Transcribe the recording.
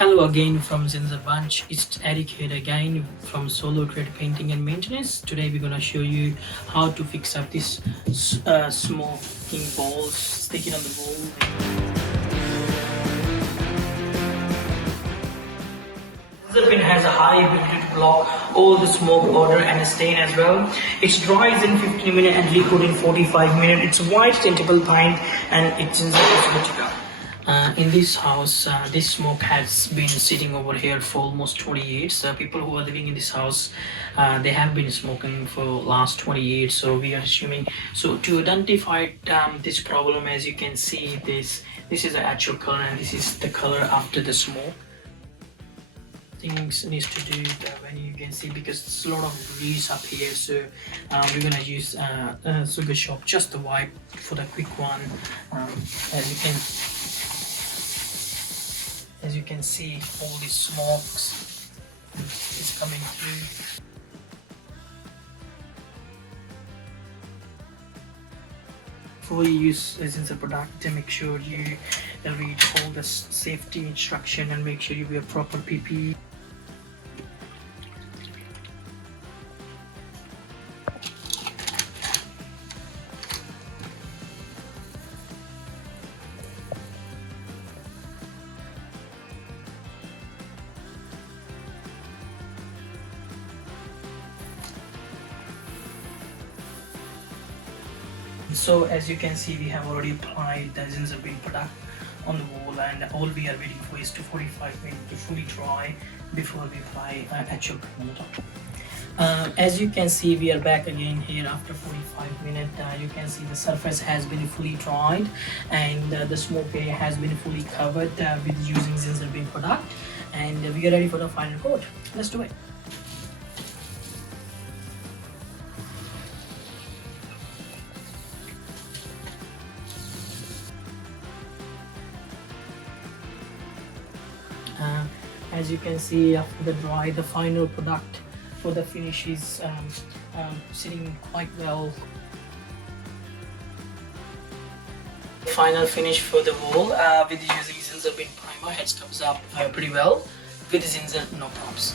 Hello again from Zinza Bunch. It's Eric here again from Solo Trade Painting and Maintenance. Today we're gonna show you how to fix up this smoking balls sticking on the wall. Zinza bin has a high ability to block all the smoke, odor and stain as well. It dries in 15 minutes and liquid in 45 minutes. It's a white tintable paint and it's Zinza is good to go. In this house, this smoke has been sitting over here for almost 20 years. People who are living in this house, they have been smoking for last 20 years. So we are assuming. So to identify this problem, as you can see, this is the actual color, and this is the color after the smoke. Things needs to do when you can see, because there's a lot of grease up here. So we're gonna use Sugar Shop just the wipe for the quick one. As you can see, all these smokes is coming through. Before you use Zinza product, make sure you read all the safety instruction and make sure you wear proper PPE. So as you can see, we have already applied the Zinza bin product on the wall, and all we are waiting for is to 45 minutes to fully dry before we apply actual paint. As you can see, we are back again here after 45 minutes. You can see the surface has been fully dried and the smoke area has been fully covered with using Zinza bin product, and we are ready for the final coat. Let's do it. As you can see, after the dry, the final product for the finish is sitting quite well. Final finish for the wall with using Zinza bin primer, it comes up pretty well. With Zinza, no props.